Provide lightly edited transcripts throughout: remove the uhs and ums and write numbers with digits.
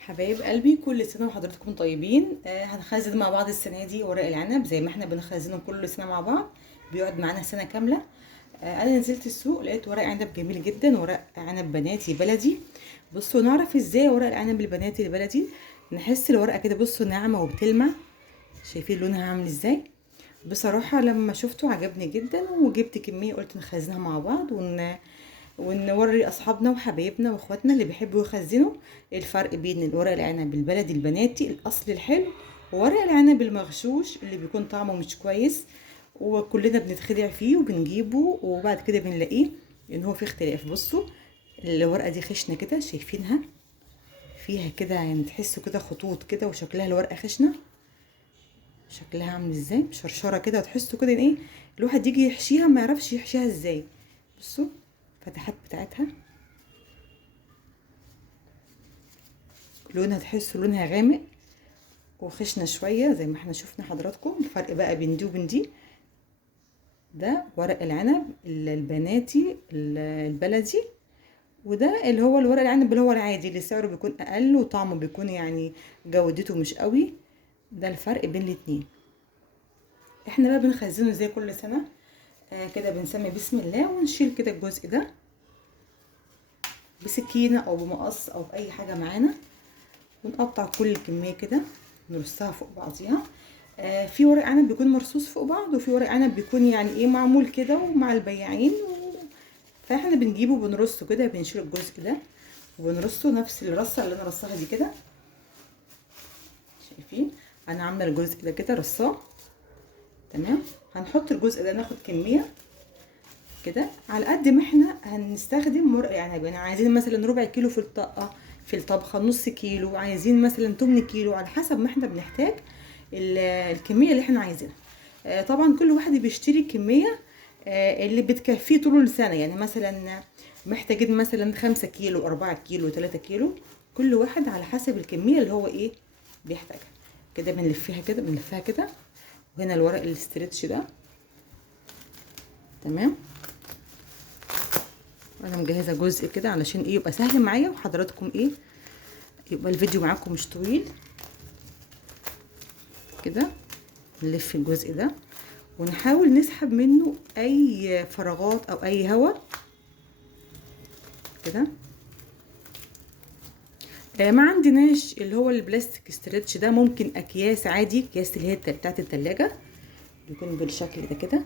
حبايب قلبي، كل سنة وحضراتكم طيبين. هنخزن مع بعض السنة دي ورق العنب زي ما احنا بنخزنه كل سنة مع بعض، بيقعد معانا سنة كاملة. انا نزلت السوق لقيت ورق عنب جميل جدا، ورق عنب بناتي بلدي. بصوا نعرف ازاي ورق العنب البناتي البلدي. نحس الورقة كده، بصوا ناعمة وبتلمع. شايفين لونها عامل ازاي؟ بصراحة لما شفته عجبني جدا وجبت كمية، قلت نخزنها مع بعض ونوري اصحابنا وحبايبنا واخواتنا اللي بيحبوا يخزنوا الفرق بين الورق العنب البلدي البناتي الاصلي الحلو وورق العنب المغشوش اللي بيكون طعمه مش كويس، وكلنا بنتخدع فيه وبنجيبه وبعد كده بنلاقيه ان هو فيه اختلاف. بصوا الورقه دي خشنه كده، شايفينها فيها كده يعني تحسوا كده خطوط كده، وشكلها الورقه خشنه، شكلها عامل ازاي مشرشره كده، وتحسوا كده ان ايه الواحد يجي يحشيها ما يعرفش يحشيها ازاي. بصوا الفتحات بتاعتها، لونها تحسوا لونها غامق وخشنه شويه زي ما احنا شفنا حضراتكم. الفرق بقى بين دي وبين دي، ده ورق العنب البناتي البلدي، وده اللي هو الورق العنب اللي هو العادي اللي سعره بيكون اقل وطعمه بيكون يعني جودته مش قوي. ده الفرق بين الاتنين. احنا بقى بنخزنه زي كل سنه. كده بنسمي بسم الله ونشيل كده الجزء ده بسكينه او بمقص او باي حاجه معانا، ونقطع كل الكميه كده نرصها فوق بعضيها. في ورق عنب بيكون مرصوص فوق بعض، وفي ورق عنب بيكون يعني ايه معمول كده ومع البياعين فاحنا بنجيبه بنرصه كده، بنشيل الجزء ده وبنرصه نفس الرصه اللي انا رصاها دي كده. شايفين انا عامله الجزء ده كده رصاه تمام. هنحط الجزء ده، ناخد كميه كده على قد ما احنا هنستخدم ورق عنب. يعني عايزين مثلا ربع كيلو في الطاقه في الطبخه، نص كيلو، عايزين مثلا 8 كيلو، على حسب ما احنا بنحتاج الكميه اللي احنا عايزينها. طبعا كل واحد بيشتري كميه اللي بتكفيه طول السنه. يعني مثلا محتاجين مثلا 5 كيلو 4 كيلو 3 كيلو، كل واحد على حسب الكميه اللي هو ايه بيحتاجها. كده بنلفها كده بنلفها كده، وهنا الورق الاسترتش ده تمام. وانا مجهزه جزء كده علشان ايه يبقى سهل معايا وحضراتكم ايه يبقى الفيديو معاكم مش طويل. كده نلف الجزء ده ونحاول نسحب منه اي فراغات او اي هواء كده. ما عندناش اللي هو البلاستيك استرتش ده، ممكن اكياس عادي، اكياس اللي هي بتاعت التلاجة يكون بالشكل ده كده.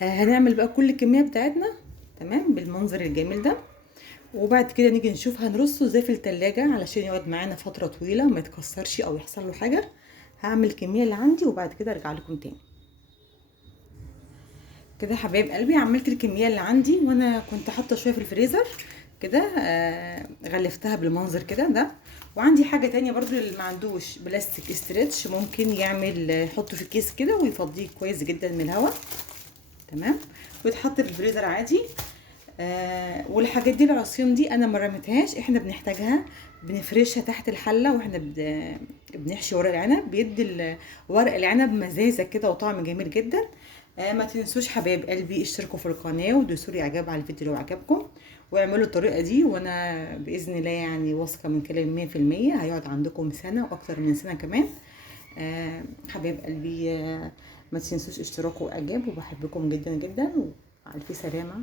هنعمل بقى كل الكميه بتاعتنا تمام بالمنظر الجميل ده، وبعد كده نيجي نشوف هنرصه ازاي في التلاجة علشان يقعد معانا فتره طويله وما يتكسرش او يحصل له حاجه. هعمل الكميه اللي عندي وبعد كده ارجع لكم تاني. كده حبايب قلبي عملت الكميه اللي عندي، وانا كنت حاطه شويه في الفريزر كده. غلفتها بالمنظر كده ده. وعندي حاجه تانية برضو اللي ما عندوش بلاستيك استرتش ممكن يعمل يحطه في كيس كده ويفضيه كويس جدا من الهواء تمام، ويتحط في الفريزر عادي. والحاجات دي العصيان دي انا ما رميتهاش، احنا بنحتاجها بنفرشها تحت الحله واحنا بنحشي ورق العنب، بيدي ورق العنب مزازه كده وطعم جميل جدا. ما تنسوش حبايب قلبي اشتركوا في القناه ودوسوا لي اعجاب على الفيديو لو عجبكم، واعملوا الطريقه دي، وانا باذن الله يعني واثقه من كلامي 100% هيقعد عندكم سنه واكتر من سنه كمان. حبايب قلبي ما تنسوش اشتراك واعجاب، وبحبكم جدا جدا، والف سلامه.